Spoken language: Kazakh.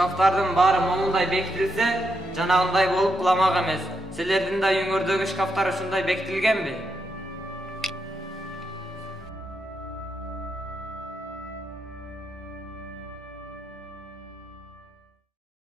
Шкафтардын баары момундай бекитилсе, жанагындай болуп куламак эмес. Силердин да үйүңөрдөгү шкафтар ушундай бекитилгенби?